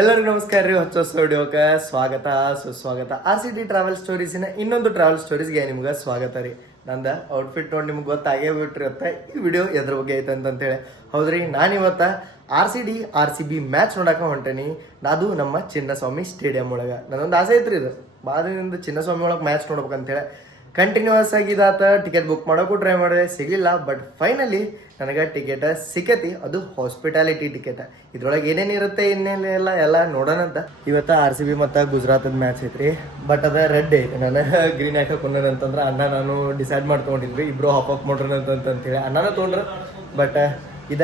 ಎಲ್ಲರಿಗೂ ನಮಸ್ಕಾರ ರೀ. ಹೊಸ ಸ್ಟುಡಿಯೋಕ್ಕೆ ಸ್ವಾಗತ ಸುಸ್ವಾಗತ. RCD ಟ್ರಾವೆಲ್ ಸ್ಟೋರೀಸಿನ ಇನ್ನೊಂದು ಟ್ರಾವೆಲ್ ಸ್ಟೋರೀಸ್ಗೆ ನಿಮ್ಗೆ ಸ್ವಾಗತ ರೀ. ನಂದು ಔಟ್ಫಿಟ್ ನೋಡಿ ನಿಮ್ಗೆ ಗೊತ್ತಾಗೇ ಬಿಟ್ಟಿರುತ್ತೆ ಈ ವಿಡಿಯೋ ಎದ್ರ ಬಗ್ಗೆ ಐತೆ ಅಂತೇಳಿ. ಹೌದ್ರಿ, ನಾನಿವತ್ತು RCB ಮ್ಯಾಚ್ ನೋಡಕ್ಕೆ ಹೊಂಟೇನಿ. ಅದು ನಮ್ಮ ಚಿನ್ನಸ್ವಾಮಿ ಸ್ಟೇಡಿಯಂ ಒಳಗೆ. ನನ್ನೊಂದು ಆಸೆ ಐತ್ರಿ, ಇದು ಭಾಳ ದಿನದಿಂದ ಚಿನ್ನಸ್ವಾಮಿ ಒಳಗೆ ಮ್ಯಾಚ್ ನೋಡ್ಬೇಕಂತೇಳಿ ಕಂಟಿನ್ಯೂಸ್ ಆಗಿ ಇದಾತ. ಟಿಕೆಟ್ ಬುಕ್ ಮಾಡೋಕ್ಕೂ ಟ್ರೈ ಮಾಡಿದೆ, ಸಿಗಲಿಲ್ಲ. ಬಟ್ ಫೈನಲಿ ನನಗೆ ಟಿಕೆಟ್ ಸಿಕ್ಕತಿ. ಅದು ಹಾಸ್ಪಿಟಾಲಿಟಿ ಟಿಕೆಟ್. ಇದ್ರೊಳಗೆ ಏನೇನು ಇರುತ್ತೆ ಇನ್ನೇನಿಲ್ಲ ಎಲ್ಲ ನೋಡೋಣ ಅಂತ. ಇವತ್ತು RCB ಮತ್ತು ಗುಜರಾತದ ಮ್ಯಾಚ್ ಐತ್ರಿ. ಬಟ್ ಅದ ರೆಡ್ ಐತಿ. ನಾನು ಗ್ರೀನ್ ಹಾಕಕ್ಕೆ ಅಂತಂದ್ರೆ ಅಣ್ಣ ನಾನು ಡಿಸೈಡ್ ಮಾಡಿ ತೊಗೊಂಡಿದ್ವಿ, ಇಬ್ರು ಹಾಪ್ ಮಾಡ್ರಿ ಅಂತಂತೇಳಿ ಅಣ್ಣನ ತೊಗೊಂಡ್ರೆ. ಬಟ್ ಇದ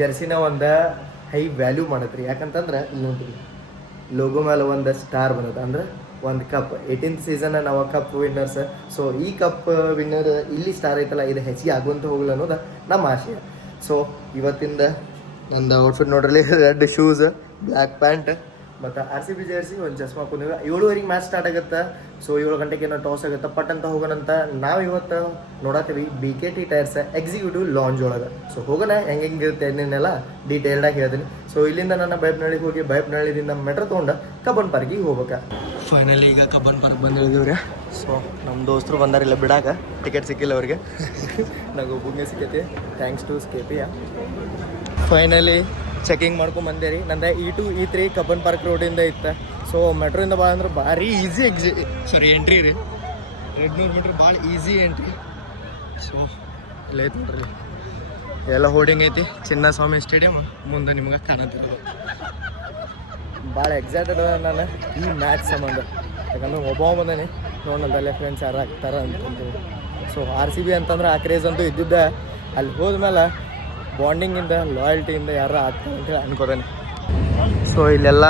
ಜರ್ಸಿನ ಒಂದು ಹೈ ವ್ಯಾಲ್ಯೂ ಮಾಡತ್ರಿ. ಯಾಕಂತಂದ್ರೆ ಇಲ್ಲಿ ನೋಡ್ರಿ, ಲೋಗೋ ಮೇಲೆ ಒಂದು ಸ್ಟಾರ್ ಬಂದದ, ಅಂದ್ರೆ ಒಂದು ಕಪ್. 18th ಸೀಸನ್ ನಾವು ಕಪ್ ವಿನ್ನರ್ಸ್. ಸೊ ಈ ಕಪ್ ವಿನ್ನರ್ ಇಲ್ಲಿ ಸ್ಟಾರ್ ಐತಲ್ಲ, ಇದು ಹೆಚ್ಚಿಗೆ ಆಗುವಂತ ಹೋಗಲ್ಲ ಅನ್ನೋದು ನಮ್ಮ ಆಶಯ. ಸೊ ಇವತ್ತಿಂದ ನಂದು ಔಟ್ಫಿಟ್ ನೋಡ್ರಲ್ಲಿ ರೆಡ್ ಶೂಸ್, ಬ್ಲ್ಯಾಕ್ ಪ್ಯಾಂಟ್ ಮತ್ತು RCB ಜರ್ಸಿ, ಒಂದು ಚಸ್ಮಾ ಹಾಕೊಂಡಿವಿ. 7:30 ಮ್ಯಾಚ್ ಸ್ಟಾರ್ಟ್ ಆಗುತ್ತೆ. ಸೊ 7 ಗಂಟೆಗೆ ಏನೋ ಟಾಸ್ ಆಗುತ್ತೆ, ಪಟ್ ಅಂತ ಹೋಗೋಣಂತ ನಾವು ಇವತ್ತು ನೋಡತ್ತೀವಿ BKT ಟೈರ್ಸ್ ಎಕ್ಸಿಕ್ಯೂಟಿವ್ ಲಾಂಜ್ ಒಳಗೆ. ಸೊ ಹೋಗೋಣ, ಹೆಂಗಿರುತ್ತೆ ಏನೇನೆಲ್ಲ ಡೀಟೇಲ್ಡಾಗಿ ಹೇಳ್ತೀನಿ. ಸೊ ಇಲ್ಲಿಂದ ನಾನು ಬೈಪ್ನಳ್ಳಿಗೆ ಹೋಗಿ ಬೈಪ್ನಳ್ಳಿದಿಂದ ಮೆಟ್ರೋ ತೊಗೊಂಡು ಕಬ್ಬನ್ ಪಾರ್ಕಿಗೆ ಹೋಗ್ಬೇಕು. ಫೈನಲಿ ಈಗ ಕಬ್ಬನ್ ಪಾರ್ಕ್ ಬಂದು ಹೇಳಿದವ್ರಿ. ಸೊ ನಮ್ಮ ದೋಸ್ತರು ಬಂದಾರಿಲ್ಲ ಬಿಡಾಕ, ಟಿಕೆಟ್ ಸಿಕ್ಕಿಲ್ಲ ಅವ್ರಿಗೆ. ನನಗೆ ಒಬ್ಬಗೆ ಸಿಕ್ಕೈತಿ, ಥ್ಯಾಂಕ್ಸ್ ಟು ಸ್ಕೇಪಿಯ. ಫೈನಲಿ ಚೆಕಿಂಗ್ ಮಾಡ್ಕೊಂಡು ಬಂದೆ ರೀ. ನಂದು E2 E3 ಕಬ್ಬನ್ ಪಾರ್ಕ್ ರೋಡಿಂದ ಇತ್ತು. ಸೊ ಮೆಟ್ರೋಯಿಂದ ಭಾಳ ಅಂದ್ರೆ ಭಾರಿ ಈಸಿ ಎಂಟ್ರಿ ರೀ. 200 ಮೀಟ್ರ್ ಭಾಳ ಈಸಿ ಎಂಟ್ರಿ. ಸೊ ಇಲ್ಲ ಐತೆ ನೋಡ್ರಿ, ಎಲ್ಲ ಹೋರ್ಡಿಂಗ್ ಐತಿ. ಚಿನ್ನಸ್ವಾಮಿ ಸ್ಟೇಡಿಯಂ ಮುಂದೆ ನಿಮ್ಗೆ ಕಾಣತ್ತಿರೋದು. ಭಾಳ ಎಕ್ಸೈಟೆಡ್ ಅದ ನಾನು ಈ ಮ್ಯಾಚ್ ಸಂಬಂಧ. ಯಾಕಂದ್ರೆ ಒಬ್ಬ ಬಂದಾನೆ ನೋಡೋಣಲ್ಲ ಫ್ರೆಂಡ್ಸ್ ಯಾರು ಆಗ್ತಾರ ಅಂತಂತೀವಿ. ಸೊ RCB ಅಂತಂದ್ರೆ ಆ ಕ್ರೇಜ್ ಅಂತೂ ಇದ್ದಿದ್ದ. ಅಲ್ಲಿ ಹೋದ್ಮೇಲೆ ಬಾಂಡಿಂಗಿಂದ ಲಾಯಲ್ಟಿಯಿಂದ ಯಾರು ಆಗ್ತಾರೆ ಅಂತೇಳಿ ಅನ್ಕೋತಾನೆ. ಸೊ ಇಲ್ಲೆಲ್ಲ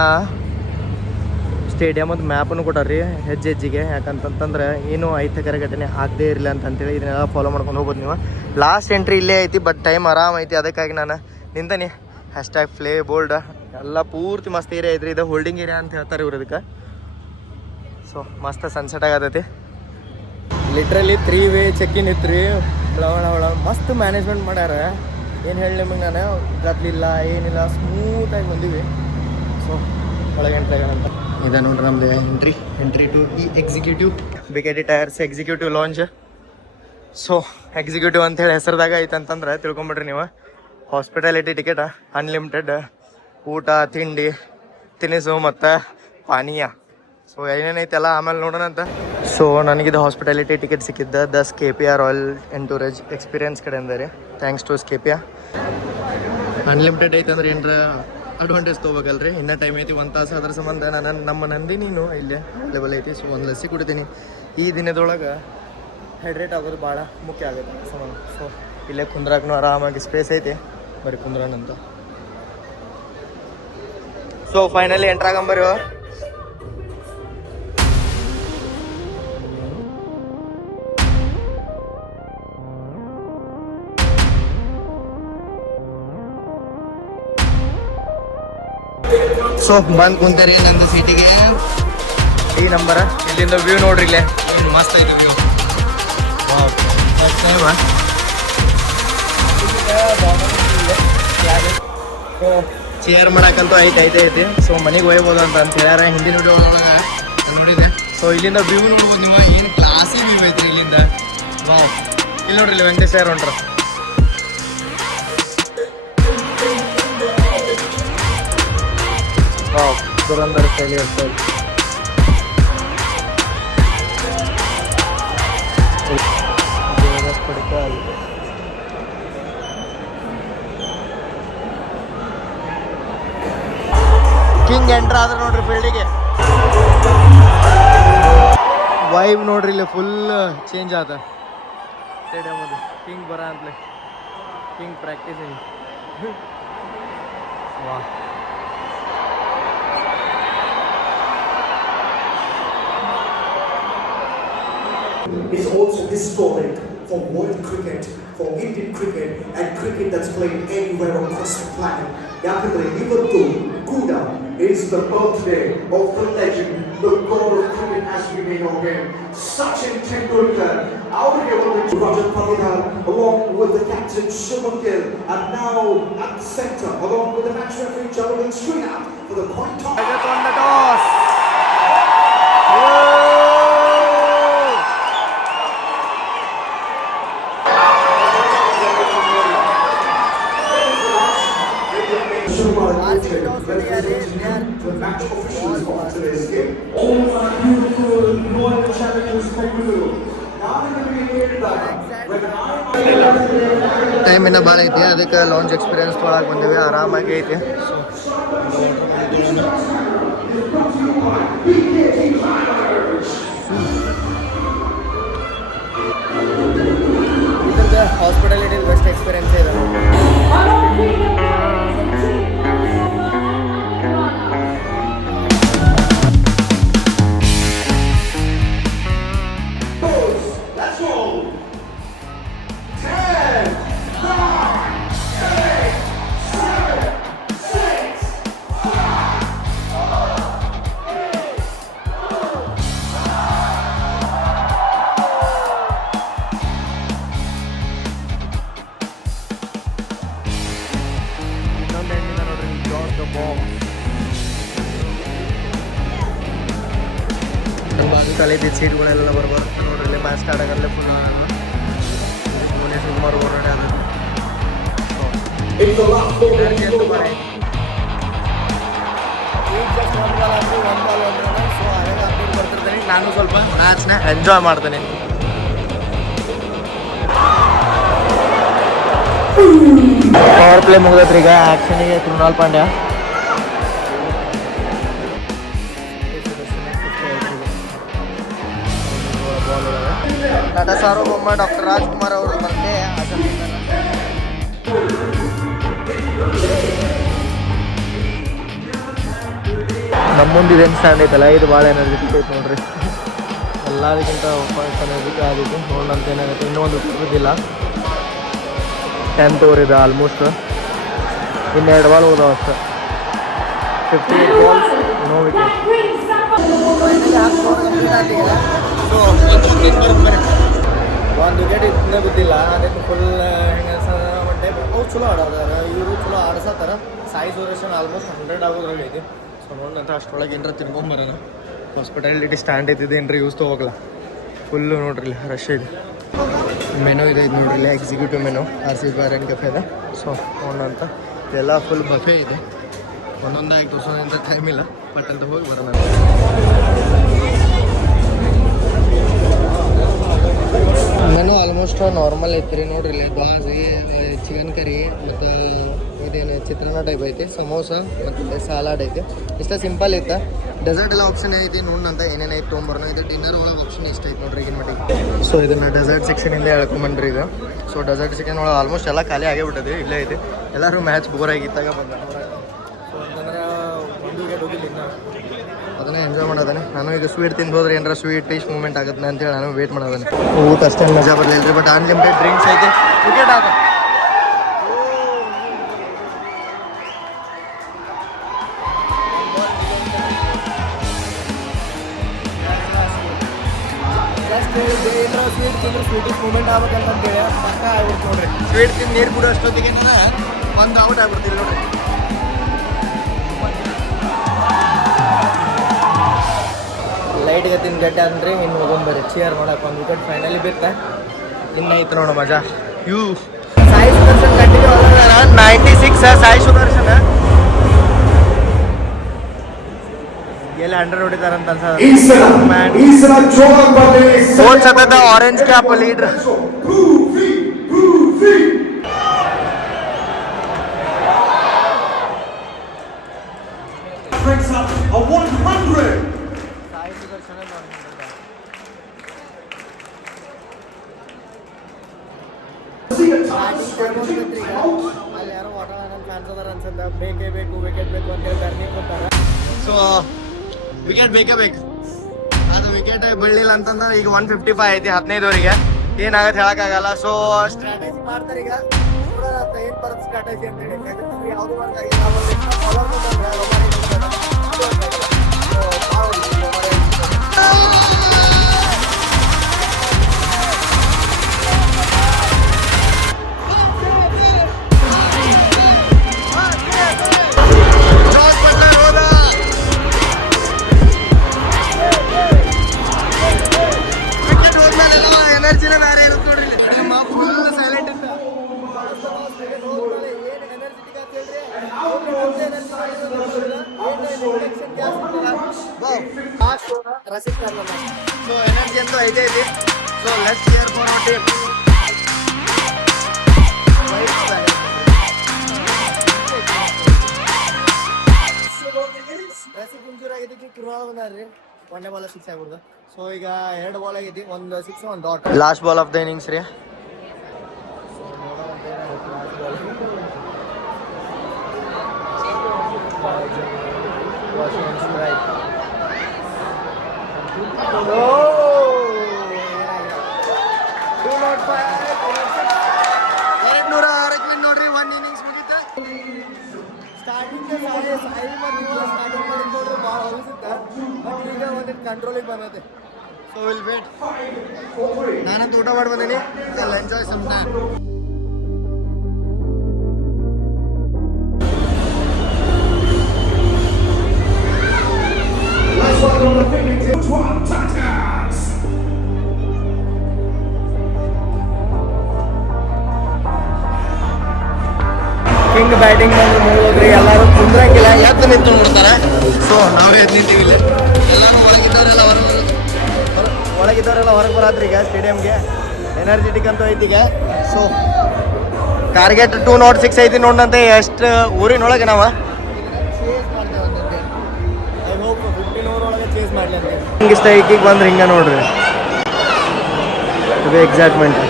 ಸ್ಟೇಡಿಯಮದ ಮ್ಯಾಪನ್ನು ಕೊಟ್ಟಾರ್ರಿ ಹೆಜ್ಜೆಗೆ. ಯಾಕಂತಂತಂದ್ರೆ ಏನು ಅಹಿತಕರ ಘಟನೆ ಆಗದೇ ಇರಲಿ ಅಂತೇಳಿ ಇದನ್ನೆಲ್ಲ ಫಾಲೋ ಮಾಡ್ಕೊಂಡು ಹೋಗ್ಬೋದು ನೀವು. ಲಾಸ್ಟ್ ಎಂಟ್ರಿ ಇಲ್ಲೇ ಐತಿ, ಬಟ್ ಟೈಮ್ ಆರಾಮ ಐತಿ. ಅದಕ್ಕಾಗಿ ನಾನು ನಿಂತಾನೆ. ಹ್ಯಾಶ್ಟ್ಯಾಗ್ ಪ್ಲೇ ಬೋಲ್ಡ್ ಎಲ್ಲ ಪೂರ್ತಿ ಮಸ್ತ್ ಏರಿಯಾ ಐತ್ರಿ. ಇದು ಹೋಲ್ಡಿಂಗ್ ಏರಿಯಾ ಅಂತ ಹೇಳ್ತಾರೆ ಇವ್ರು ಇದಕ್ಕೆ. ಸೊ ಮಸ್ತ್ ಸನ್ಸೆಟ್ ಆಗತೈತಿ. ಲಿಟ್ರಲಿ 3 ವೇ ಚೆಕ್ಕಿನ್ ಇತ್ತು ರೀ. ಮಸ್ತ್ ಮ್ಯಾನೇಜ್ಮೆಂಟ್ ಮಾಡ್ಯಾರ. ಏನು ಹೇಳಿ ನಿಮಗೆ, ನಾನು ಗದ್ಲಿಲ್ಲ ಏನಿಲ್ಲ, ಸ್ಮೂತಾಗಿ ಬಂದೀವಿ. ಸೊ ಒಳಗೆ ಎಂಟ್ರಿ ಅಂತ ಇದೆ ನೋಡ್ರಿ ನಮ್ದು ಎಂಟ್ರಿ ಟು ಈ executive BKT tyres executive launch. So executive ಅಂತೇಳಿ ಹೆಸರದಾಗ ಐತಂತಂದ್ರೆ ತಿಳ್ಕೊಂಬಿಡ್ರಿ ನೀವು. ಹಾಸ್ಪಿಟಾಲಿಟಿ ಟಿಕೆಟ್, ಅನ್ಲಿಮಿಟೆಡ್ ಊಟ ತಿಂಡಿ ತಿನಿಸು ಮತ್ತು ಪಾನೀಯ. ಸೊ ಏನೇನೈತೆಲ್ಲ ಆಮೇಲೆ ನೋಡೋಣ ಅಂತ. ಸೊ ನನಗಿದು ಹಾಸ್ಪಿಟಾಲಿಟಿ ಟಿಕೆಟ್ ಸಿಕ್ಕಿದ್ದ the Scapia royal entourage experience ಕಡೆಯಿಂದ ರೀ. Thanks to ಸ್ಕೇಪಿಯಾ. ಅನ್ಲಿಮಿಟೆಡ್ ಐತೆ ಅಂದ್ರೆ ಏನರ ಅಡ್ವಾಂಟೇಜ್ ತೊಗೋಬೇಕಲ್ರಿ. ಇನ್ನೂ ಟೈಮ್ ಐತಿ 1 ತಾಸು. ಅದ್ರ ಸಂಬಂಧ ನಮ್ಮ ನಂದಿನೀನು ಇಲ್ಲೇ ಅವೈಲೇಬಲ್ ಐತಿ. ಸೊ ಒಂದು ಲಸ್ಸಿ ಕುಡಿತೀನಿ. ಈ ದಿನದೊಳಗೆ ಹೈಡ್ರೇಟ್ ಆಗೋದು ಭಾಳ ಮುಖ್ಯ ಆಗುತ್ತೆ ಸಂಬಂಧ. ಸೊ ಇಲ್ಲೇ ಕುಂದ್ರಾಕೂ ಆರಾಮಾಗಿ ಸ್ಪೇಸ್ ಐತಿ, ಬರೀ ಕುಂದ್ರಾನಂತ. ಸೊ ಫೈನಲಿ ಎಂಟ್ರಾಗಂಬರಿ. ಸೊ ಬಂದು ಕುಂತಾರಿ ನಂದು ಸೀಟಿಗೆ. ಈ ನಂಬರ ಇಲ್ಲಿಂದ ವ್ಯೂ ನೋಡ್ರಿ, ಇಲ್ಲೇ ಮಸ್ತ್ ಐತೆ ವ್ಯೂ. ಚೇರ್ ಮಾಡಕ್ಕಂತೂ ಐತೆ. ಸೊ ಮನೆಗೆ ಒಯ್ಬೋದು ಅಂತ ಹೇಳ್ಯಾರ ಹಿಂದಿನ ವಿಡಿಯೋ ಒಳಗೆ ನೋಡಿದೆ. ಸೊ ಇಲ್ಲಿಂದ ವ್ಯೂ ನೋಡ್ಬೋದು ನೀವು. ಏನು ಕ್ಲಾಸಿ ವ್ಯೂ ಐತ್ರಿ ಇಲ್ಲಿಂದ. ಇಲ್ಲಿ ನೋಡ್ರಿ, ಇಲ್ಲಿ ವೆಂಕಟೇಶ್ ಯಾರು ಹೊಂಟ್ರ. ದುರಂಧರ ಶೈಲಿ ಇರ್ತದೆ. ಕಿಂಗ್ ಎಂಟ್ರ್ ಆದ್ರೆ ನೋಡ್ರಿ ಫೀಲ್ಡಿಗೆ. ವೈಬ್ ನೋಡ್ರಿ, ಇಲ್ಲಿ ಫುಲ್ ಚೇಂಜ್ ಆದ ಸ್ಟೇಡಿಯಮ್. ಅದು ಕಿಂಗ್ ಬರ ಅಂತಲೇ ಕಿಂಗ್ ಪ್ರಾಕ್ಟೀಸಿಂಗ್. ವಾ, is also historic for world cricket, for Indian cricket, and cricket that's played anywhere across the planet. ಯಾಕಂದ್ರೆ ಇವತ್ತು ಕೂಡ is the birthday of the legend, the god of cricket as we may know him, Sachin Tendulkar. out of here with Roger Patidar along with the captain Shubham Gill, and now at the center along with the match referee Javelin Srinath for the point toss. on the toss. The match officials of today's game. All my beautiful loyal challengers from Brazil. Now I'm going to be here back. Time ಇನ್ನ ಭಾಳ ಐತಿ, ಅದಕ್ಕೆ launch experience ತೊಗೊಳಕ್ಕೆ ಬಂದೇವಿ. ಆರಾಮಾಗಿ ಐತಿ. ಇದ್ರದ್ದು hospitality best experience ಇದೆ. ಬಾಜು ತಲೆದಿ ಸೀಟ್ಗಳೆಲ್ಲ ಬರ್ಬಾರ್ದು ನೋಡ್ರಿ. ಇಲ್ಲಿ ಮ್ಯಾಚ್ ಸ್ಟಾರ್ಟ್ ಆಗಲ್ಲ ಫುಲ್ ಸುಮಾರು ಓಡಾಡಿ ಅದು ಬರ್ತಿರ್ತೀನಿ. ನಾನು ಸ್ವಲ್ಪ ಮ್ಯಾಚ್ನ ಎಂಜಾಯ್ ಮಾಡ್ತೇನೆ. ಪವರ್ ಪ್ಲೇ ಮುಗಿದತ್ರಿ. ಈಗ ಆ್ಯಕ್ಷನಿಗೆ ಕೃಣಾಲ್ ಪಾಂಡ್ಯ. ನಟ ಸಾರ್ವಭೌಮ ಡಾಕ್ಟರ್ ರಾಜ್ಕುಮಾರ್ ಅವರು ಮತ್ತೆ ನಮ್ಮ ಮುಂದಿದೇನು ಸ್ಟ್ಯಾಂಡ್ ಐತಲ್ಲ, ಇದು ಭಾಳ ಎನರ್ಜೆಟಿಕ್ ಐತೆ ನೋಡ್ರಿ. ಎಲ್ಲದಕ್ಕಿಂತ ಎನರ್ಜಿಕ್ ಆದಿತ್ತು ನೋಡಂತ ಏನಾಗುತ್ತೆ. ಇನ್ನೂ ಒಂದು ಇದಿಲ್ಲ, 10th ಓವರ್ ಇದೆ ಆಲ್ಮೋಸ್ಟ್. ಇನ್ನು 2 ಬಾಲ್ ಹೋದಾವ ಅಷ್ಟೆ. 58 ಬಾಲ್ಸ್, ನೋ ವಿಕೆಟ್. ಒಂದು ವಿಕೆಟ್ ಇನ್ನೂ ಬಿದ್ದಿಲ್ಲ. ಅದಕ್ಕೆ ಫುಲ್ ಹೆಂಗೆ ಟೈಪ್ ಅವ್ರು ಚಲೋ ಆಡೋದಾರ, ಇವರು ಚಲೋ ಆಡ್ಸತ್ತಾರ. ಸಾಯಿ ಸುರೇಶನ್ ಆಲ್ಮೋಸ್ಟ್ 100 ಆಗೋದ್ರಾಗ ಐತಿ. ಸೊ ನೋಡಂತ ಅಷ್ಟೊಳಗೆ ಏನರ ತಿನ್ಕೊಂಬರೋಣ. ಹಾಸ್ಪಿಟಾಲಿಟಿ ಸ್ಟ್ಯಾಂಡ್ ಐತಿದೆ, ಏನ್ರಿ ಯೂಸ್ ತೊಗೋಗಲ್ಲ. ಫುಲ್ಲು ನೋಡ್ರಿ ರಶ್ ಇದೆ. ಮೆನು ಇದೆ ನೋಡ್ರಿ, ಇಲ್ಲಿ executive menu RCB bar and cafe ಇದೆ. ಸೊ ನೋಡೋಣಂತ ಇದೆಲ್ಲ ಫುಲ್ ಬಫೆ ಇದೆ. ಒಂದೊಂದಾಗಿ ತೋರ್ಸೋದಂತ ಟೈಮ್ ಇಲ್ಲ, ಬಟ್ ಅಂತ ಹೋಗಿ ಬರೋಣ. ಮೆನು ಆಲ್ಮೋಸ್ಟ್ ನಾರ್ಮಲ್ ಐತ್ರಿ ನೋಡ್ರಿ. ಇಲ್ಲಿ ಬಾಜಿ, ಚಿಕನ್ ಕರಿ ಮತ್ತು ಇದೇನು ಚಿತ್ರಾನ್ನ ಟೈಪ್ ಐತಿ, ಸಮೋಸ ಮತ್ತು ಸಲಾಡ್ ಐತಿ. ಇಷ್ಟ ಸಿಂಪಲ್ ಐತೆ. ಡೆಸರ್ಟ್ ಎಲ್ಲ ಆಪ್ಷನ್ ಐತಿ. ನೋಡಂತ ಏನೇನೈತೆ ತೊಗೊಂಬರೋಣ. ಇದು ಡಿನ್ನರ್ ಒಳಗೆ ಆಪ್ಷನ್ ಇಷ್ಟ ಐತೆ ನೋಡ್ರಿ ಈಗಿನ ಮಟ್ಟಿಗೆ. ಸೊ ಇದನ್ನು ಡೆಸರ್ಟ್ ಸೆಕ್ಷನಿಂದ ಹೇಳ್ಕೊಂಬನ್ರಿ ಈಗ. ಸೊ ಡೆಸರ್ಟ್ ಸೆಕ್ಷನ್ ಒಳಗೆ ಆಲ್ಮೋಸ್ಟ್ ಎಲ್ಲ ಖಾಲಿ ಆಗೇ ಬಿಟ್ಟದೆ. ಇಲ್ಲೇ ಐತಿ. ಎಲ್ಲರೂ ಮ್ಯಾಚ್ ಬೋರ್ ಆಗಿದ್ದಾಗ ಬಂದ. ಸೊ ಅಂತಂದ್ರೆ ಒಂದು ವಿಕೆಟ್ ಹೋಗಿಲ್ಲ ಇನ್ನು, ಅದನ್ನೇ ಎಂಜಾಯ್ ಮಾಡೋದಾನೆ. ನಾನು ಈಗ ಸ್ವೀಟ್ ತಿಂದು ಹೋದ್ರೆ ಏನಾರ ಸ್ವೀಟ್ ಟೇಸ್ಟ್ ಮೂಮೆಂಟ್ ಆಗುತ್ತೆ ಅಂತೇಳಿ ನಾನು ವೇಟ್ ಮಾಡೋದಾನೆ. ಊಟ ಅಷ್ಟೇನು ಮಜಾ ಬರಲಿಲ್ಲ ರೀ, ಬಟ್ ಅನ್ಲಿಮಿಟೆಡ್ ಡ್ರಿಂಕ್ಸ್ ಐತೆ. ವಿಕೆಟ್ ಆಗ ಸ್ವೀಟ್ ತಿಂದ್ರೆ ಸ್ವೀಟಿಸ್ಟ್ ಮೂಮೆಂಟ್ ಆಗ್ಬೇಕಂತೇಳಿ ಪಕ್ಕ ಆಗ್ಬಿಡ್ತು ನೋಡ್ರಿ. ಸ್ವೀಟ್ ತಿಂದು ನೀರು ಬಿಡೋ ಅಷ್ಟೊತ್ತಿಗೆ ಒಂದು ಔಟ್ ಆಗ್ಬಿಡ್ತೀವಿ ನೋಡ್ರಿ. ಲೈಟ್ಗೆ ತಿಂದು ಗಡ್ಡೆ ಅಂದ್ರೆ ಇನ್ನು ಹೋಗೊಂಬರ್ರಿ ಚಿಯರ್ ನೋಡಕ್ಕೆ. ಒಂದು ವಿಕೆಟ್ ಫೈನಲಿ ಬಿತ್ತ. ಇನ್ನೈತೆ ನೋಡ ಮಜಾ. ಸಾಯಿ ಸುದರ್ಶನ್ ಕಂಟಿನ್ಯೂ 96 ಸಾಯಿ ಸುದರ್ಶನ್ ಎಲ್ಲಿ 100 ಹೊಡಿತಾರಂತ ಅನ್ಸೋದು. ಸತತ orange cap leader. Brings up a 100. Sai Sudarshan ಅಲ್ಲಿ ಯಾರೋ ವಾಟರ್ ಫ್ಯಾನ್ಸ್ ಅದಾರ ಅನ್ಸುತ್ತೆ. ಬೇಕೇ ಬೇಕು ವಿಕೆಟ್ ಬೇಕು ಅಂತೇಳಿ ಬರ್ನಿ ಕೊಡ್ತಾರೆ. ಸೊ ವಿಕೆಟ್ ಬೇಕೇ ಬೇಕು. ಅದು ವಿಕೆಟ್ ಬೀಳಲಿಲ್ಲ ಅಂತಂದ್ರೆ ಈಗ 155 ಐತಿ 15 ಏನಾಗತ್ತೆ ಹೇಳಕ್ಕಾಗಲ್ಲ. ಸೊ ಸ್ಟ್ರಾಟಜಿ ಮಾಡ್ತಾರೆ ಈಗ. ಏನ್ ಬರುತ್ತೆ ಸ್ಟ್ರಾಟಜಿ ಅಂತ ಹೇಳಿ ಯಾವುದು ವರ್ಕ್ ಸೊ ಎನರ್ಜಿ ಅಂತೂ ಐದೇ ಇದೆ. So let's cheer for our team. ಒಂದೇ ಬಾಲ್ ಸಿಕ್ಸ್ ಆಗ್ಬಿಡ್ದು. ಸೊ ಈಗ 2 ಬಾಲ್ ಆಗೈತಿ, ಒಂದು ಸಿಕ್ಸ್ ಒಂದು dot. Last ball of the innings ರೀ. ನೋಡ್ರಿ, 1 ಇನ್ನಿಂಗ್ಸ್ ಮುಗಿತು. ಸ್ಟಾರ್ಟಿಂಗ್ ಮಾಡಿದ್ ನೋಡ್ರಿ ಭಾಳ ಹೊಲಿಸುತ್ತೆ, ಬಟ್ ಈಗ ಒಂದು ಕಂಟ್ರೋಲಿಗೆ ಬಂದೈತೆ. So will wait. ನಾನಂತೂ ಊಟ ಮಾಡಿ ಬಂದೀನಿ. Enjoy some time. King batting ಬಂದು ನೋಡಿದ್ರಿ, ಎಲ್ಲರೂ ಕುಂದ್ರಂಗಿಲ್ಲ, ಎದ್ದು ನಿಂತು ನೋಡ್ತಾರೆ. ಸೊ ನಾವೇ ಎದ್ದು ನಿಂತೀವಿ ಇಲ್ಲಿ. ಎಲ್ಲರೂ ಒಳಗಿದ್ದವರೆಲ್ಲ ಹೊರಗೆ ಬರತ್ರಿ ಈಗ ಸ್ಟೇಡಿಯಂಗೆ. ಎನರ್ಜೆಟಿಕ್ ಅಂತೂ ಐತಿ ಈಗ. ಸೊ ಟಾರ್ಗೆಟ್ 206 ಐತಿ ನೋಡಂತೆ. ಎಷ್ಟು ಊರಿನೊಳಗೆ ನಾವು ಐ ಹೋಪ್ 15 ಓವರ್ ಒಳಗೆ ಚೇಸ್ ಮಾಡಲಿ ಅಂತ. ಹಿಂಗೆ ಸ್ಟ್ರೈಕಿಗೆ ಬಂದ್ರೆ ಹಿಂಗೆ ನೋಡ್ರಿ, ಇದು ಎಕ್ಸಾಕ್ಟ್ಮೆಂಟ್.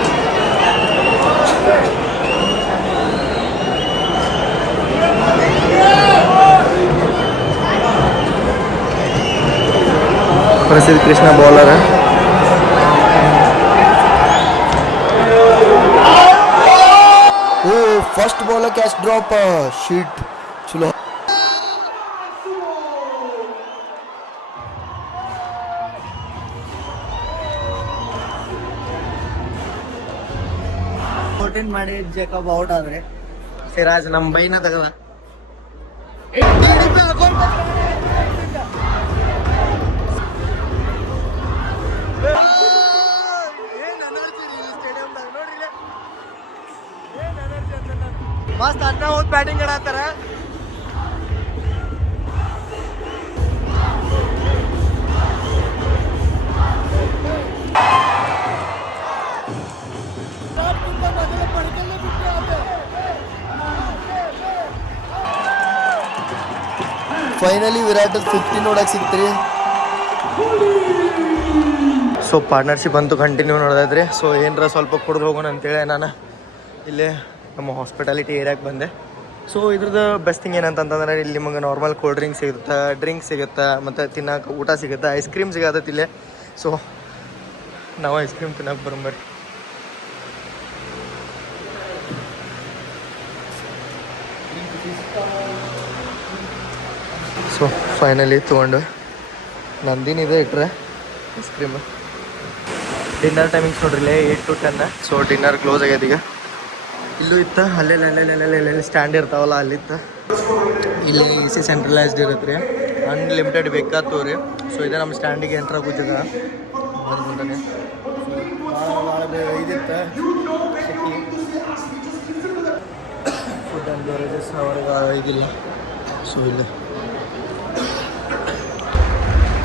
ಪ್ರಸಿದ್ಧ ಕೃಷ್ಣ ಬೌಲರ್. ಓ ಫಸ್ಟ್ ಬಾಲ್ ಕ್ಯಾಚ್ ಡ್ರಾಪ್ ಶೀಟ್ ಚಲೋ. ಮಾಡಿ ಜೇಕಬ್ ಔಟ್ ಆದ್ರೆ ಸಿರಾಜ್ ನಮ್ಮ ಬೈನ ತಗದ. ಮಸ್ತ್ ಅಣ್ಣ ಒಂದು ಬ್ಯಾಟಿಂಗ್ ಆಡತ್ತಾರ. ಫೈನಲಿ ವಿರಾಟ್ 50 ನೋಡಕ್ ಸಿಕ್ತ್ರಿ. ಸೊ ಪಾರ್ಟ್ನರ್ಶಿಪ್ ಅಂತೂ ಕಂಟಿನ್ಯೂ ನೋಡೋದ್ರಿ. ಸೊ ಏನರ ಸ್ವಲ್ಪ ಕುಡಿದು ಹೋಗೋಣ ಅಂತೇಳಿ ನಾನು ಇಲ್ಲೇ ನಮ್ಮ ಹಾಸ್ಪಿಟಾಲಿಟಿ ಏರಿಯಾಗೆ ಬಂದೆ. ಸೊ ಇದ್ರದ್ದು ಬೆಸ್ಟ್ ಥಿಂಗ್ ಏನಂತಂದ್ರೆ ಇಲ್ಲಿ ನಿಮಗೆ ನಾರ್ಮಲ್ ಕೋಲ್ಡ್ ಡ್ರಿಂಕ್ ಸಿಗುತ್ತೆ, ಡ್ರಿಂಕ್ ಸಿಗುತ್ತೆ, ಮತ್ತು ತಿನ್ನೋಕೆ ಊಟ ಸಿಗುತ್ತೆ, ಐಸ್ ಕ್ರೀಮ್ ಸಿಗತ್ತೆ ಇಲ್ಲೇ. ಸೊ ನಾವು ಐಸ್ ಕ್ರೀಮ್ ತಿನ್ನೋಕೆ ಬರೋಂಬರಿ. ಸೊ ಫೈನಲಿ ತೊಗೊಂಡು ನಂದಿನಿದೆ ಇಟ್ರೆ ಐಸ್ ಕ್ರೀಮ್. ಡಿನ್ನರ್ ಟೈಮಿಂಗ್ಸ್ ನೋಡ್ರಿ 8 to 10. ಸೊ ಡಿನ್ನರ್ ಕ್ಲೋಸ್ ಆಗ್ಯದ ಈಗ. ಇಲ್ಲೂ ಇತ್ತ, ಅಲ್ಲೆಲ್ಲ ಸ್ಟ್ಯಾಂಡ್ ಇರ್ತಾವಲ್ಲ ಅಲ್ಲಿತ್ತ. ಇಲ್ಲಿ AC ಸೆಂಟ್ರಲೈಸ್ಡ್ ಇರುತ್ತೆ ರೀ, ಅನ್ಲಿಮಿಟೆಡ್ ಬೇಕಾಗ್ತವೆ ರೀ. ಸೊ ಇದೇ ನಮ್ಮ ಸ್ಟ್ಯಾಂಡಿಗೆ ಎಂಟ್ರ್ ಆಗೋದಿಲ್ಲ ಬಂದು ಭಾಳ ಇದಿತ್ತು ಫುಡ್ ಆ್ಯಂಡ್ ಬೆವರೇಜಸ್ ಅವ್ರಿಗೆ ಇದಿಲ್ಲ. ಸೊ ಇಲ್ಲ.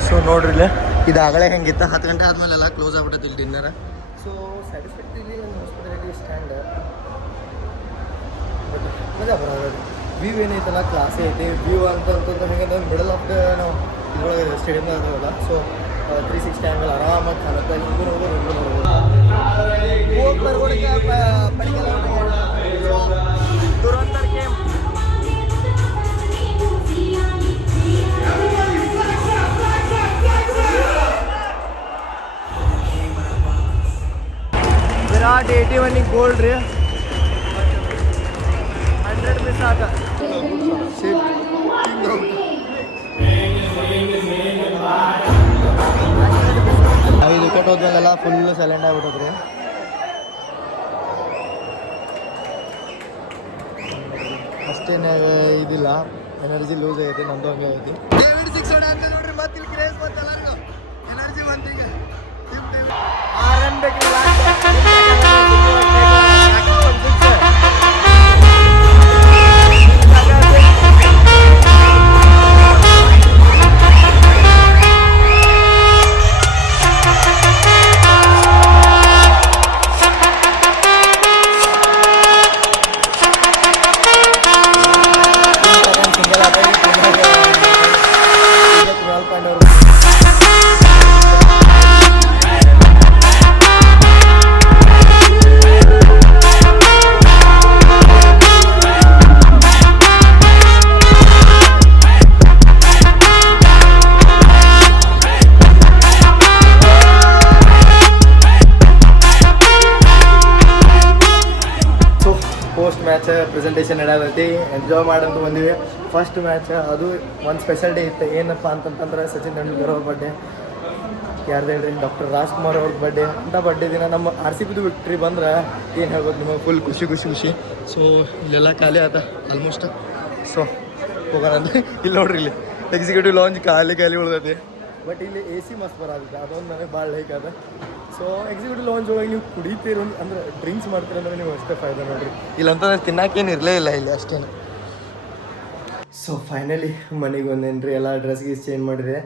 ಸೊ ನೋಡ್ರಿ ಇಲ್ಲೇ ಇದು ಆಗಲೇ ಹೆಂಗಿತ್ತು, 10 ಗಂಟೆ ಆದಮೇಲೆ ಎಲ್ಲ ಕ್ಲೋಸ್ ಆಗ್ಬಿಟ್ಟೈತಿ ಇಲ್ಲಿ ಡಿನ್ನರ್. ಸೊ ಸ್ಯಾಟಿಸ್ಫ್ಯಾಕ್ಟ್ರಿ ಇಲ್ಲಿ ನಮ್ಮ ಹಾಸ್ಪಿಟಾಲಿಟಿ ಸ್ಟ್ಯಾಂಡ್ ಬಟ್ ಮಜಾ ಬರೋದು. ವ್ಯೂ ಏನೈತಲ್ಲ ಕ್ಲಾಸೇ ಐತಿ. ವ್ಯೂ ಅಂತಂದ್ರೆ ಹೆಂಗಂದ್ರೆ ಮಿಡಲ್ ಆಫ್ ದ ನಾವು ಇದ್ರೊಳಗೆ ಸ್ಟೇಡಿಯಮ್ದಾಗ ಇದಾವಲ್ಲ. ಸೊ 360 ಆ್ಯಂಗಲ್ ಆರಾಮಾಗಿ ಕಾಣುತ್ತೆ. ಹಿಂಗೂ ನೋಡ್ಬೋದು, ಹಿಂಗೂ ನೋಡ್ಬೋದು. ಹೋಗಿ ಬರ್ಬೋದಕ್ಕೆ ಪಡಿಕಲ್ ದುರಂತರ್ ಗೇಮ್. ವಿರಾಟ್ 81 ಗೋಲ್ಡ್ ರೀ, 100 ಮಿಸ್ ಆತ. 5 ವಿಕೆಟ್ ಹೋದ್ಮೇಲೆಲ್ಲ ಫುಲ್ ಸೈಲೆಂಟ್ ಆಗ್ಬಿಟ್ಟದ್ರಿ. ಅಷ್ಟೇನೆ ಇದಿಲ್ಲ, ಎನರ್ಜಿ ಲೂಸ್ ಆಗೈತಿ. ನಂದು ಹಂಗೆ ಐತಿ. ಡೇವಿಡ್ 6 ಹೊಡ ಅಂತ ನೋಡ್ರಿ, ಮತ್ತೆ ಇಲ್ಲಿ ಕ್ರೇಜ್ ಬಂತು ಎಲ್ಲರಿಗೂ. ಎನರ್ಜಿ ಬಂತೀಗ ಆರಂಭಕ್ಕೆ ಪ್ರೆಸೆಂಟೇಷನ್ ನಡೆಯತೈತಿ ಎಂಜಾಯ್ ಮಾಡಂತ ಬಂದಿವಿ. ಫಸ್ಟ್ ಮ್ಯಾಚ್ ಅದು ಒಂದು ಸ್ಪೆಷಲ್ ಡೇ ಇತ್ತು. ಏನಪ್ಪ ಅಂತಂತಂದ್ರೆ ಸಚಿನ್ ತೆಂಡೂಲ್ಕರ್ ಅವ್ರ ಬರ್ಡೇ, ಯಾರ್ದು ಹೇಳ್ರಿ ಡಾಕ್ಟರ್ ರಾಜ್ಕುಮಾರ್ ಅವ್ರ ಬರ್ಡೇ. ಅಂತ ಬರ್ಡೇ ದಿನ ನಮ್ಮ RCB ವಿಕ್ಟ್ರಿ ಬಂದ್ರೆ ಏನು ಹೇಳ್ಬೋದು ನಿಮಗೆ, ಫುಲ್ ಖುಷಿ. ಸೊ ಇಲ್ಲೆಲ್ಲ ಖಾಲಿ ಆತ ಆಲ್ಮೋಸ್ಟ್. ಸೊ ಹೋಗೋಣ ಅಂದ್ರೆ ಇಲ್ಲಿ ನೋಡ್ರಿ, ಇಲ್ಲಿ ಎಕ್ಸಿಕ್ಯೂಟಿವ್ ಲಾಂಜ್ ಖಾಲಿ ಉಳ್ದೈತಿ. ಬಟ್ ಇಲ್ಲಿ AC ಮಸ್ತ್ ಬರೋದಿದೆ, ಅದೊಂದು ನನಗೆ ಭಾಳ ಲೈಕ್ ಅದ. ಸೊ ಎಕ್ಸಿಕ್ಯೂಟಿವ್ ಲಾಂಜ್ ಒಳಗೆ ನೀವು ಕುಡಿತೀರ ಅಂದ್ರೆ ಡ್ರಿಂಕ್ಸ್ ಮಾಡ್ತೀರಂದ್ರೆ ನೀವು ಅಷ್ಟೇ ಫಾಯ್ದೆ ನೋಡ್ರಿ. ಇಲ್ಲಂತಂದ್ರೆ ತಿನ್ನಕ್ಕೇನು ಇರಲೇ ಇಲ್ಲ ಇಲ್ಲಿ ಅಷ್ಟೇನು. ಸೊ ಫೈನಲಿ ಮನೆಗೆ ಬಂದೇನ್ರಿ. ಎಲ್ಲ ಡ್ರೆಸ್ ಗೀಸ್ ಚೇಂಜ್ ಮಾಡಿದೆ.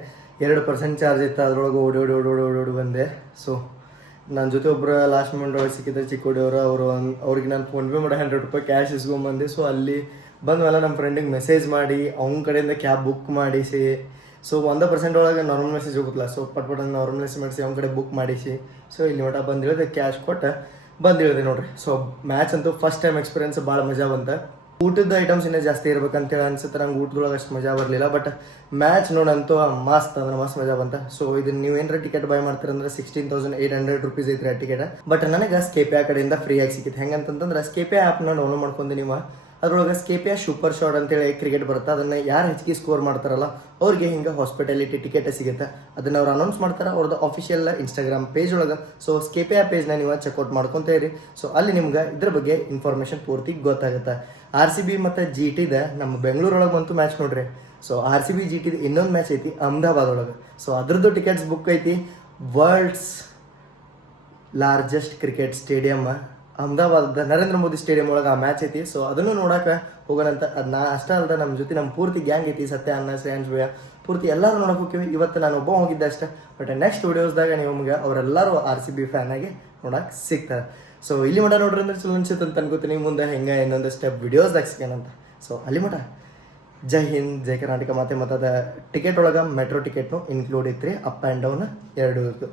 2% ಚಾರ್ಜ್ ಇತ್ತು, ಅದ್ರೊಳಗೆ ಓಡಿ ಬಂದೆ. ಸೊ ನನ್ನ ಜೊತೆ ಒಬ್ಬರು ಲಾಸ್ಟ್ ಮೂಮೆಂಟ್ ಒಳಗೆ ಸಿಕ್ಕಿದ್ರೆ ಚಿಕ್ಕೋಡಿಯವರು, ಅವ್ರಿಗೆ ನಾನು ಫೋನ್ಪೇ ಮಾಡಿ $100 ಕ್ಯಾಶ್ ಇಸ್ಕೊಂಬಂದೆ. ಸೊ ಅಲ್ಲಿ ಬಂದಮೇಲೆ ನಮ್ಮ ಫ್ರೆಂಡಿಗೆ ಮೆಸೇಜ್ ಮಾಡಿ ಅವ್ನ ಕಡೆಯಿಂದ ಕ್ಯಾಬ್ ಬುಕ್ ಮಾಡಿಸಿ. ಸೊ 1% ಒಳಗೆ ನಾರ್ಮಲ್ ಮೆಸೇಜ್ ಹೋಗುತ್ತಲ್ಲ, ಸೊ ಪಟ್ ನಾರ್ಮಲ್ ಮೆಸೇಜ್ ಮಾಡಿಸಿ ಅವ್ನ ಕಡೆ ಬುಕ್ ಮಾಡಿಸಿ. ಸೊ ಇಲ್ಲಿ ಮಟ್ಟ ಬಂದಿಳಿದೆ, ಕ್ಯಾಶ್ ಕೊಟ್ಟು ಬಂದಿಳಿದೆ ನೋಡ್ರಿ. ಸೊ ಮ್ಯಾಚ್ ಅಂತೂ ಫಸ್ಟ್ ಟೈಮ್ ಎಕ್ಸ್ಪೀರಿಯನ್ಸ್ ಭಾಳ ಮಜಾ ಬಂತ. ಊಟದ ಐಟಮ್ಸ್ ಇನ್ನೂ ಜಾಸ್ತಿ ಇರ್ಬೇಕಂತೇಳಿ ಅನ್ಸುತ್ತೆ. ನಂಗೆ ಊಟದೊಳಗೆ ಅಷ್ಟು ಮಜಾ ಬರಲಿಲ್ಲ. ಬಟ್ ಮ್ಯಾಚ್ ನೋಡಂತೂ ಮಸ್ತ್ ಮಜಾ ಬಂತ. ಸೊ ಇದನ್ನ ನೀವು ಏನಾರ ಟಿಕೆಟ್ ಬೈ ಮಾಡ್ತೀರಂದ್ರೆ $16,800 ಐತ್ರಿ ಆ ಟಿಕೆಟ್. ಬಟ್ ನನಗೆ ಸ್ಕೇಪಿಯಾ ಕಡೆಯಿಂದ ಫ್ರೀ ಆಗಿ ಸಿಕ್ಕಿತ್ತು. ಹೆಂಗಂತಂದ್ರೆ ಸ್ಕೇಪಿಯಾ ಆ್ಯಪ್ನ ಡೌನ್ಲೋಡ್ ಮಾಡ್ಕೊಂಡು ನೀವು ಅದ್ರೊಳಗೆ ಸ್ಕೇಪಿಯಾ ಸೂಪರ್ ಶಾಟ್ ಅಂತೇಳಿ ಕ್ರಿಕೆಟ್ ಬರುತ್ತೆ. ಅದನ್ನು ಯಾರು ಹೆಚ್ಚಿಗೆ ಸ್ಕೋರ್ ಮಾಡ್ತಾರಲ್ಲ ಅವ್ರಿಗೆ ಹಿಂಗೆ ಹಾಸ್ಪಿಟಾಲಿಟಿ ಟಿಕೆಟ್ ಸಿಗುತ್ತೆ. ಅದನ್ನು ಅವ್ರು ಅನೌನ್ಸ್ ಮಾಡ್ತಾರೆ ಅವ್ರದ್ದು ಅಫಿಷಿಯಲ್ ಇನ್ಸ್ಟಾಗ್ರಾಮ್ ಪೇಜ್ ಒಳಗೆ. ಸೊ ಸ್ಕೇಪಿಯಾ ಪೇಜ್ನ ನೀವು ಚೆಕ್ಔಟ್ ಮಾಡ್ಕೊತೀರಿ. ಸೊ ಅಲ್ಲಿ ನಿಮ್ಗೆ ಇದ್ರ ಬಗ್ಗೆ ಇನ್ಫಾರ್ಮೇಷನ್ ಪೂರ್ತಿ ಗೊತ್ತಾಗುತ್ತೆ. RCB ಮತ್ತು GTದ ನಮ್ಮ ಬೆಂಗಳೂರೊಳಗೆ ಬಂತು ಮ್ಯಾಚ್ ನೋಡ್ರಿ. ಸೊ RCB GTದ ಇನ್ನೊಂದು ಮ್ಯಾಚ್ ಐತಿ ಅಹಮದಾಬಾದ್ ಒಳಗೆ. ಸೊ ಅದ್ರದ್ದು ಟಿಕೆಟ್ಸ್ ಬುಕ್ ಐತಿ. World's largest cricket stadium Ahmedabad Narendra Modi stadium ಒಳಗೆ ಆ ಮ್ಯಾಚ್ ಐತಿ. ಸೊ ಅದನ್ನು ನೋಡಕ್ಕೆ ಹೋಗೋಣಂತ. ಅದನ್ನ ಅಷ್ಟೇ ಅಲ್ಲದೆ ನಮ್ಮ ಜೊತೆ ನಮ್ಮ ಪೂರ್ತಿ ಗ್ಯಾಂಗ್ ಐತಿ. ಸತ್ಯ, ಅನ್ನ, ಶ್ರೇಯಾಂಶ್, ಭಯ್ಯ ಪೂರ್ತಿ ಎಲ್ಲರೂ ನೋಡಕ್ಕೆ ಹೋಗ್ತೀವಿ. ಇವತ್ತು ನಾನು ಒಬ್ಬ ಹೋಗಿದ್ದೆ ಅಷ್ಟೇ. ಬಟ್ ನೆಕ್ಸ್ಟ್ ವಿಡಿಯೋಸ್ದಾಗ ನಿಮ್ಗೆ ಅವರೆಲ್ಲರೂ RCB ಫ್ಯಾನ್ ಆಗಿ ನೋಡಕ್ಕೆ ಸಿಗ್ತಾರೆ. ಸೊ ಇಲ್ಲಿ ಮಟ ನೋಡ್ರಿ ಅಂದ್ರೆ ಚಲೋ ಅನ್ಸುತ್ತೆ ಅಂತ ಅನ್ಕೋತೀನಿ. ಮುಂದೆ ಹೆಂಗೆ ಇನ್ನೊಂದು ಸ್ಟೆಪ್ ವಿಡಿಯೋಸ್ದಾಗ ಸಿಗೋಣಂತ. ಸೊ ಅಲ್ಲಿ ಮಟ ಜೈ ಹಿಂದ್, ಜೈ ಕರ್ನಾಟಕ. ಮತ್ತೆ ಮತ್ತದ ಟಿಕೆಟ್ ಒಳಗೆ ಮೆಟ್ರೋ ಟಿಕೆಟ್ನು ಇನ್ಕ್ಲೂಡ್ ಇತ್ತು ರೀ, ಅಪ್ ಆ್ಯಂಡ್ ಡೌನ್ 2